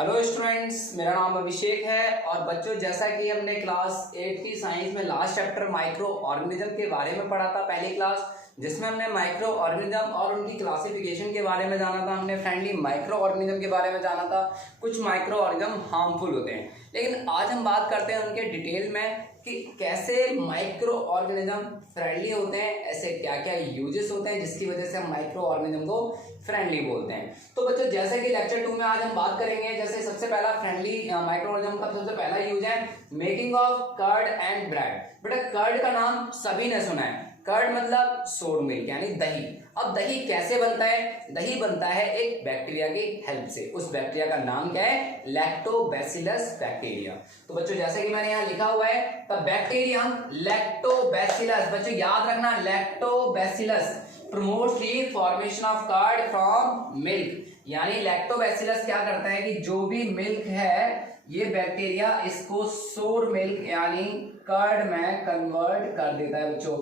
Hello students, मेरा नाम अभिषेक है। और बच्चों, जैसा कि हमने क्लास 8 की साइंस में लास्ट चैप्टर माइक्रो ऑर्गेनिज्म के बारे में पढ़ा था, पहली क्लास, जिसमें हमने माइक्रो ऑर्गेनिज्म और उनकी क्लासिफिकेशन के बारे में जाना था। हमने फ्रेंडली माइक्रो ऑर्गेनिज्म के बारे में जाना था। कुछ माइक्रो ऑर्गेनिज्म हार्मफुल होते हैं, लेकिन आज हम बात करते हैं उनके डिटेल में कि कैसे माइक्रो ऑर्गेनिज्म फ्रेंडली होते हैं, ऐसे क्या क्या यूजेस होते हैं जिसकी वजह से हम माइक्रो ऑर्गेनिज्म को फ्रेंडली बोलते हैं। तो बच्चों, जैसे कि लेक्चर 2 में आज हम बात करेंगे, जैसे सबसे पहला फ्रेंडली माइक्रो ऑर्गेनिज्म का सबसे पहला यूज है making of curd and bread. बेटा, कर्ड का नाम सभी ने सुना है। कर्ड मतलब सोड मिल्क यानी दही। अब दही कैसे बनता है? दही बनता है एक बैक्टीरिया की हेल्प से। उस बैक्टीरिया का नाम क्या है? Lactobacillus bacteria. तो बच्चों, जैसे कि मैंने यहाँ लिखा हुआ है, द बैक्टीरियम लैक्टोबैसिलस, बच्चों याद रखना, lactobacillus promotes the formation of curd from milk. यानी लैक्टोबैसिलस क्या करता है कि जो भी मिल्क है, ये बैक्टीरिया इसको सोर मिल्क यानी कर्ड में कन्वर्ट कर देता है। बच्चों,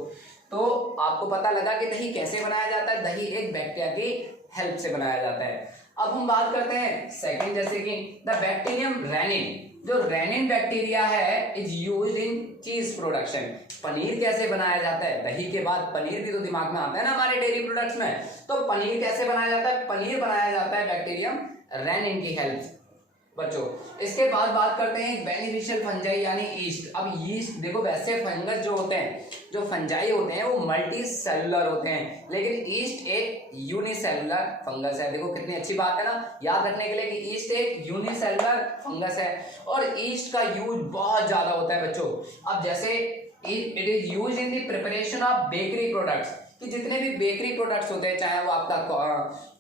तो आपको पता लगा कि दही कैसे बनाया जाता है। दही एक बैक्टीरिया की हेल्प से बनाया जाता है। अब हम बात करते हैं सेकंड, जैसे कि द बैक्टीरियम रेनिन। जो रेनिन बैक्टीरिया है इज यूज्ड इन चीज प्रोडक्शन। पनीर कैसे बनाया जाता है? दही के बाद पनीर भी तो दिमाग में आता है ना हमारे डेयरी प्रोडक्ट्स में। तो पनीर कैसे बनाया जाता है? पनीर बनाया जाता है बैक्टीरियम रेनिन की हेल्प से। बच्चों, इसके बाद बात करते हैं बेनिफिशियल फंजाई यानी ईस्ट। अब ईस्ट देखो, वैसे फंगस जो होते हैं, जो फंजाई होते हैं, वो मल्टी सेलुलर होते हैं, लेकिन ईस्ट एक यूनिसेलुलर फंगस है। देखो कितनी अच्छी बात है ना याद रखने के लिए कि ईस्ट एक यूनिसेलुलर फंगस है और ईस्ट का यूज बहुत ज्यादा होता है। बच्चों, अब जैसे it is use in the preparation of bakery products, कि जितने भी बेकरी प्रोडक्ट्स होते हैं, चाहे वो आपका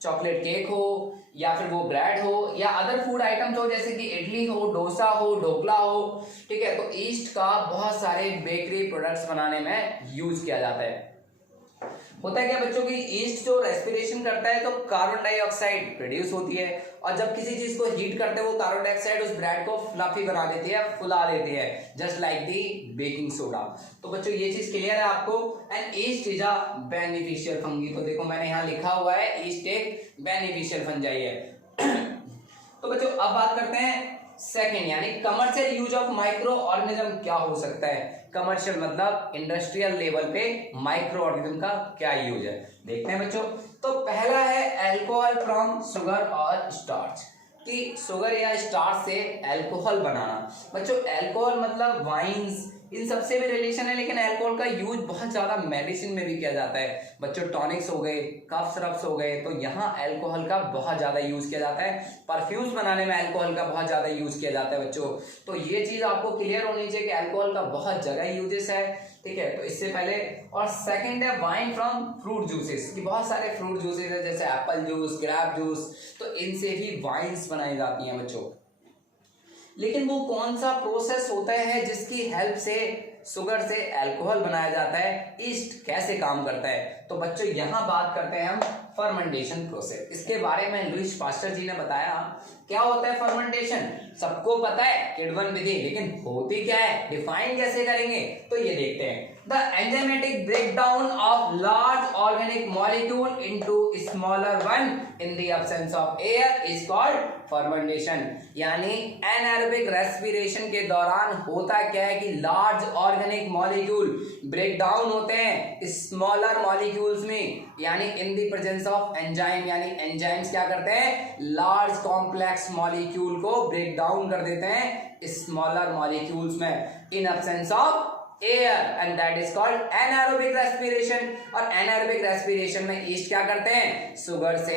चॉकलेट केक हो या फिर वो ब्रेड हो या अदर फूड आइटम्स हो, जैसे कि इडली हो, डोसा हो, ढोकला हो, ठीक है, तो ईस्ट का बहुत सारे बेकरी प्रोडक्ट्स बनाने में यूज किया जाता है। होता है क्या बच्चों की, ईस्ट जो रेस्पिरेशन करता है तो कार्बन डाइऑक्साइड प्रोड्यूस होती है, और जब किसी चीज को हीट करते हैं वो कार्बन डाइऑक्साइड उस ब्रेड को फ्लफी बना देती है, फुला देती है, just like the baking soda. तो बच्चों, ये चीज क्लियर है आपको। And east is a beneficial fungi. तो देखो मैंने यहाँ लिखा हुआ है, ईस्ट एक बेनिफिशियल फंजाई है। तो बच्चों, अब बात करते हैं सेकेंड, यानी commercial use of micro organism क्या हो सकता है। कमर्शियल मतलब इंडस्ट्रियल लेवल पे माइक्रो ऑर्गेनिज्म का क्या यूज है, देखते हैं बच्चों। तो पहला है अल्कोहल फ्रॉम शुगर और स्टार्च, कि शुगर या स्टार्च से अल्कोहल बनाना। बच्चों, अल्कोहल मतलब वाइन्स, इन सबसे भी रिलेशन है, लेकिन अल्कोहल का यूज बहुत ज्यादा मेडिसिन में भी किया जाता है। बच्चों, टॉनिक्स हो गए, कफ सिरप्स हो गए, तो यहाँ अल्कोहल का बहुत ज्यादा यूज किया जाता है। परफ्यूम्स बनाने में अल्कोहल का बहुत ज्यादा यूज किया जाता है। बच्चों, तो ये चीज आपको क्लियर होनी चाहिए कि अल्कोहल का बहुत जगह यूजेस है, ठीक है। तो इससे पहले, और सेकंड है वाइन फ्रॉम फ्रूट जूसेस, कि बहुत सारे फ्रूट जूसेस है, जैसे एप्पल जूस, ग्रेप जूस, तो इनसे भी वाइन्स बनाई जाती हैं बच्चों। लेकिन वो कौन सा प्रोसेस होता है जिसकी हेल्प से शुगर से अल्कोहल बनाया जाता है? ईस्ट कैसे काम करता है? तो बच्चों, यहां बात करते हैं हम फर्मेंटेशन प्रोसेस। इसके बारे में लुईस पास्चर जी ने बताया। क्या होता है फर्मेंटेशन? सबको पता है, किडवन विधि, लेकिन होती क्या है, डिफाइन कैसे करेंगे, तो ये देखते हैं। The enzymatic breakdown of large organic molecule into smaller one in the absence of air is called fermentation. यानी एनारोबिक रेस्पिरेशन के दौरान होता क्या है कि large organic molecule break down होते हैं स्मॉलर मॉलिक्यूल्स में, यानी in the presence of enzyme. यानी एंजाइम्स क्या करते हैं, लार्ज कॉम्प्लेक्स मॉलिक्यूल को ब्रेक डाउन कर देते हैं स्मॉलर मॉलिक्यूल्स में in absence of air, and that is called anaerobic respiration. और एनारोबिक रेस्पिरेशन में ईस्ट क्या करते हैं, शुगर से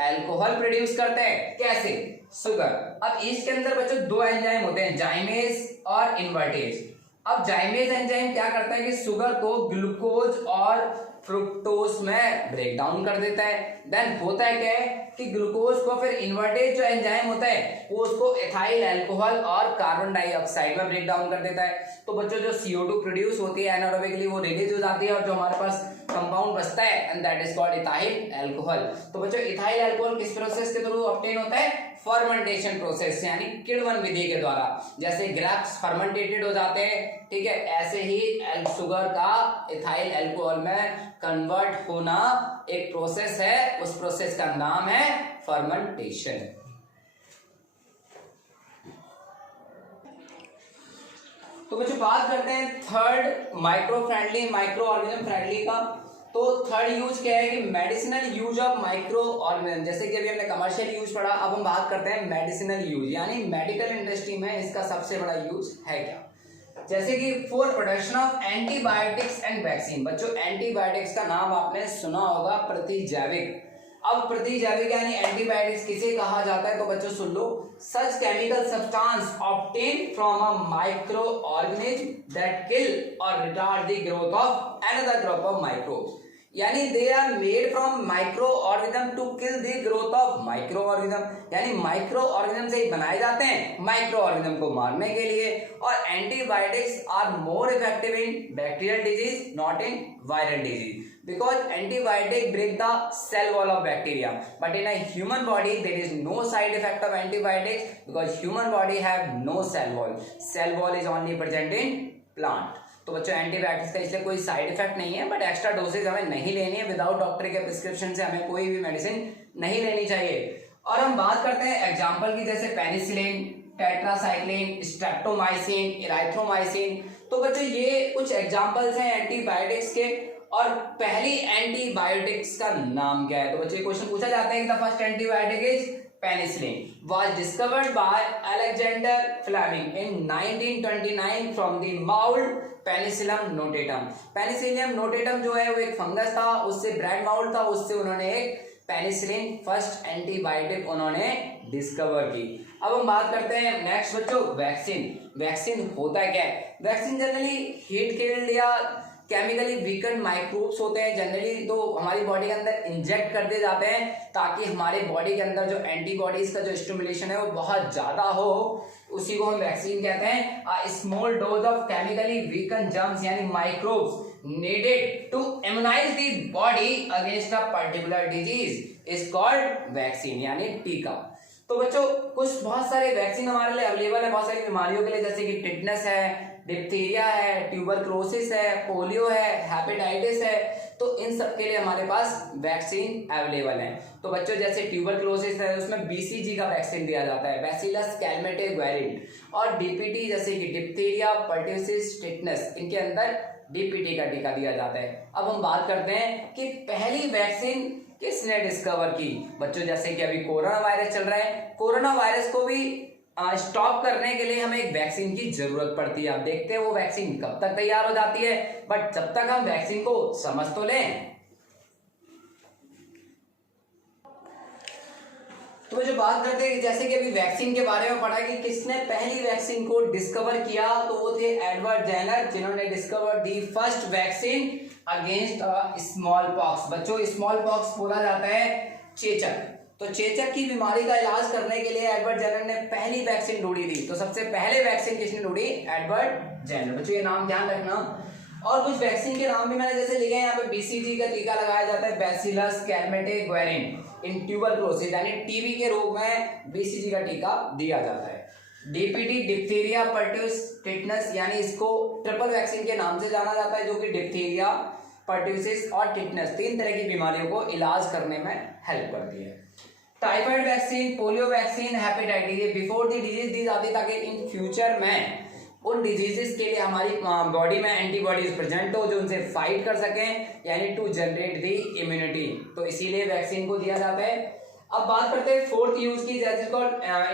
अल्कोहल प्रोड्यूस करते हैं। कैसे? शुगर। अब ईस्ट के अंदर बच्चों दो एंजाइम होते हैं, जाइमेज और इन्वर्टेज। अब जाइमेज एंजाइम क्या करता है कि शुगर को ग्लूकोज और फ्रुक्टोज में ब्रेक डाउन कर देता है। देन होता है क्या है कि ग्लूकोज को फिर इन्वर्टेज जो एंजाइम होता है वो उसको एथाइल अल्कोहल और कार्बन डाइऑक्साइड में ब्रेक डाउन कर देता है। तो बच्चों, जो CO2 प्रोड्यूस होती है एनारोबिकली वो रिलीज हो जाती है, और जो हमारे पास कंपाउंड बचता है and that is called ethyl alcohol. तो बच्चों, इथाइल अल्कोहल किस प्रोसेस के थ्रू ऑब्टेन होता है? फर्मेंटेशन प्रोसेस, यानी किण्वन विधि के द्वारा। जैसे ग्रेप्स फर्मेंटेटेड हो जाते हैं, ठीक है, ऐसे ही शुगर का इथाइल अल्कोहल में कन्वर्ट होना एक प्रोसेस है, उस प्रोसेस का नाम है फर्मेंटेशन। तो बच्चों बात करते हैं थर्ड माइक्रो ऑर्गेनिज्म फ्रेंडली का। तो थर्ड यूज क्या है कि medicinal use of micro organism. जैसे कि अभी हमने कमर्शियल यूज पढ़ा, अब हम बात करते हैं मेडिसिनल यूज, यानी मेडिकल इंडस्ट्री में इसका सबसे बड़ा यूज है क्या। जैसे कि for production of antibiotics and vaccine. बच्चों एंटीबायोटिक्स का नाम आपने सुना होगा, प्रतिजैविक। अब प्रतिजैविक यानी एंटीबायोटिक्स किसे कहा जाता है, तो बच्चों सुन लो, such chemical substance obtain from a micro organism that kill और retard the growth of another group of microbes. यानी they are made from micro organism to kill the growth of micro organism. यानी micro organism से ही बनाए जाते हैं micro organism को मारने के लिए। और antibiotics are more effective in bacterial disease not in viral disease, because antibiotic break the cell wall of bacteria, but in a human body there is no side effect of antibiotics because human body have no cell wall. Cell wall is only present in plant. तो बच्चों antibiotics का इसलिए कोई side effect नहीं है, but extra dosage हमें नहीं लेनी है। विदाउट डॉक्टर के प्रिस्क्रिप्शन से हमें कोई भी मेडिसिन नहीं लेनी चाहिए। और हम बात करते हैं एग्जाम्पल की, जैसे पेनिसिलिन, टेट्रासाइक्लिन, स्ट्रेप्टोमाइसिन, इराइथ्रोमाइसिन। तो बच्चों ये कुछ एग्जाम्पल्स हैं एंटीबायोटिक्स के। और पहली एंटीबायोटिक्स का नाम क्या है, तो बच्चों क्वेश्चन पूछा जाता है। The first antibiotic is penicillin was discovered by Alexander Fleming in 1929 from the mould Penicillium notatum. Penicillium notatum जो है वो एक फंगस था, उससे ब्रेड माउल्ड था, उससे उन्होंने एक पेनिसिलिन फर्स्ट एंटीबायोटिक उन्होंने डिस्कवर की। अब हम बात करते हैं नेक्स्ट बच्चों वैक्सीन। वैक्सीन होता क्या है। वैक्सीन जनरली हीट किल्ड या केमिकली वीकन माइक्रोब्स होते हैं, जनरली तो हमारी बॉडी के अंदर इंजेक्ट कर दिए जाते हैं ताकि हमारे बॉडी के अंदर जो एंटीबॉडीज का जो स्टिमुलेशन है वो बहुत ज्यादा हो, उसी को हम वैक्सीन कहते हैं। Small dose of chemically weaken germs यानी microbes needed to immunise the body against a particular disease is called vaccine यानी टीका। तो बच्चों कुछ बहुत सारे वैक्सीन हमारे लिए अवेलेबल है बहुत सारी बीमारियों के लिए, जैसे कि टिटनेस है, डिप्थीरिया है, ट्यूबरक्लोसिस है, पोलियो है, हेपेटाइटिस है। तो इन सब के लिए हमारे पास वैक्सीन अवेलेबल है। तो बच्चों जैसे ट्यूबरक्लोसिस है उसमें बीसीजी का वैक्सीन दिया जाता है, बैसिलस कैलमेटे-ग्वेरिन। और डीपीटी जैसे कि डिप्थीरिया, पर्ट्यूसिस, टिटनेस, इनके अंदर डीपीटी का टीका दिया जाता है। अब हम बात करते हैं कि पहली वैक्सीन किसने डिस्कवर की। बच्चों जैसे कि अभी कोरोना वायरस चल रहा है, कोरोना वायरस को भी स्टॉप करने के लिए हमें एक वैक्सीन की जरूरत पड़ती है। आप देखते हैं वो वैक्सीन कब तक तैयार हो जाती है, बट जब तक हम वैक्सीन को समझ तो लें। तो जो बात करते हैं जैसे कि अभी वैक्सीन के बारे में पढ़ा कि किसने पहली वैक्सीन को डिस्कवर किया, तो वो थे एडवर्ड जेनर, जिन्होंने discover the first vaccine against small pox. बच्चों स्मॉल पॉक्स बोला जाता है चेचक। तो चेचक की बीमारी का इलाज करने के लिए एडवर्ड जेनर ने पहली वैक्सीन ढूंढी थी। तो सबसे पहले वैक्सीन किसने ढूंढी, एडवर्ड जेनर। बच्चों ये नाम ध्यान रखना। और कुछ वैक्सीन के नाम भी मैंने जैसे लिखे हैं यहाँ पे, बीसीजी का टीका लगाया जाता है, बैसिलस कैलमेटे-ग्वेरिन इन ट्यूबरक्लोसिस यानी टीबी के रोग में बीसीजी का टीका दिया जाता है। डीपीटी डिप्थीरिया, पर्ट्यूस, टिटनेस यानी इसको ट्रिपल वैक्सीन के नाम से जाना जाता है, जो कि डिप्थीरिया, पर्ट्यूसिस और टिटनेस तीन तरह की बीमारियों को इलाज करने में हेल्प करती है। Typhoid vaccine, polio vaccine, hepatitis, ये बिफोर दी डिजीज दी जाती ताकि इन फ्यूचर में उन डिजीजेस के लिए हमारी बॉडी में एंटीबॉडीज प्रेजेंट हो जो उनसे फाइट कर सकें, यानी टू जनरेट दी इम्यूनिटी। तो इसीलिए वैक्सीन को दिया जाता है। अब बात करते हैं फोर्थ यूज की, जैसे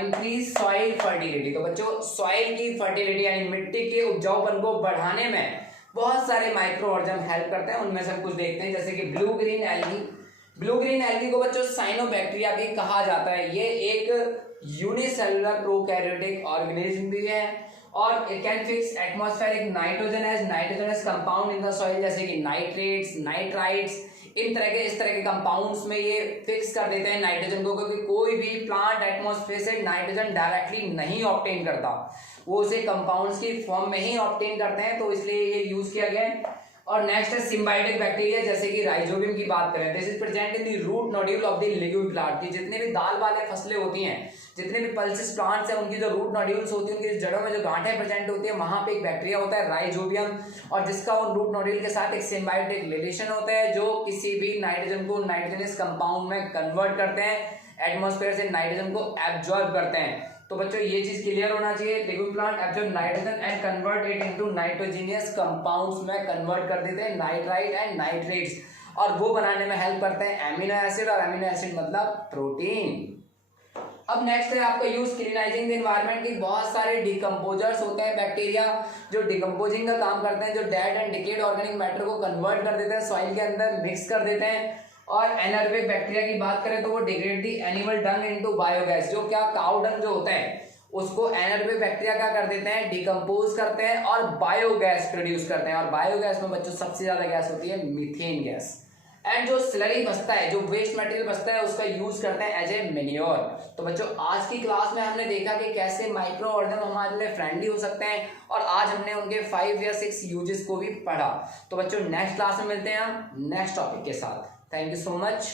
इंक्रीज सॉइल फर्टिलिटी। तो बच्चों सॉइल की फर्टिलिटी यानी मिट्टी के उपजाऊपन को बढ़ाने में बहुत सारे माइक्रो ऑर्गेनिज्म हेल्प करते हैं। उनमें से हम कुछ देखते हैं, जैसे कि blue green algae. Blue green algae को बच्चों साइनोबैक्टीरिया भी कहा जाता है। ये एक यूनिसेलुलर प्रोकैरियोटिक ऑर्गेनिज्म भी है और it can fix atmospheric nitrogen as nitrogenous compound in the soil, जैसे कि नाइट्रेट्स, नाइट्राइट्स, इस तरह के कंपाउंड्स में ये फिक्स कर देते हैं नाइट्रोजन को, क्योंकि कोई भी प्लांट एटमॉस्फेयर से नाइट्रोजन डायरेक्टली नहीं ऑब्टेन करता, वो उसे कंपाउंड्स की फॉर्म में ही ऑब्टेन करते हैं, तो इसलिए ये यूज किया गया है। और नेक्स्ट है सिम्बायोटिक बैक्टीरिया, जैसे कि राइजोबियम की बात करें, this is present in the root nodule of the legume plant. की जितने भी दाल वाले फसलें होती हैं, जितने भी पल्सिस प्लांट्स हैं, उनकी जो रूट नोड्यूल्स होती हैं, उनकी जड़ों में जो गांठें प्रेजेंट होती है, वहां पे एक बैक्टीरिया होता है राइजोबियम, और जिसका उन रूट नोड्यूल के साथ एक सिम्बायोटिक रिलेशन होता है, जो किसी भी नाइट्रोजन को नाइट्रोजनस कंपाउंड में कन्वर्ट करते हैं, एटमॉस्फेयर से नाइट्रोजन को एब्जॉर्ब करते हैं। तो बच्चों ये चीज क्लियर होना चाहिए। Living plant absorb nitrogen and convert it into nitrogenous compounds में कन्वर्ट कर देते हैं नाइट्राइट एंड नाइट्रेट्स, और वो बनाने में हेल्प करते हैं एमिनो एसिड, और एमिनो एसिड मतलब प्रोटीन। अब नेक्स्ट है आपका यूज क्लीनाइजिंग द एनवायरनमेंट की। बहुत सारे डिकम्पोजर्स होते हैं बैक्टीरिया जो डिकम्पोजिंग का काम करते हैं, जो dead and decade organic matter को कन्वर्ट कर देते हैं, सॉइल के अंदर मिक्स कर देते हैं। और एनारोबिक बैक्टीरिया की बात करें तो वो degrade the animal Dang into biogas, जो क्या काउ डंग जो होता है उसको एनारोबिक बैक्टीरिया क्या कर देते हैं, डिकम्पोज करते हैं और बायोगैस प्रोड्यूस करते हैं। और बायोगैस में बच्चों सबसे ज्यादा गैस होती है मीथेन गैस। एंड जो स्लरी बचता है, जो वेस्ट मटेरियल बचता है, उसका यूज करते हैं एज ए मेन्योर। तो बच्चों आज की क्लास में हमने देखा कि कैसे माइक्रो ऑर्गेनिज्म हमारे लिए फ्रेंडली हो सकते हैं, और आज हमने उनके 5 या 6 यूजेस को भी पढ़ा। तो बच्चों नेक्स्ट क्लास में मिलते हैं हम नेक्स्ट टॉपिक के साथ। Thank you so much.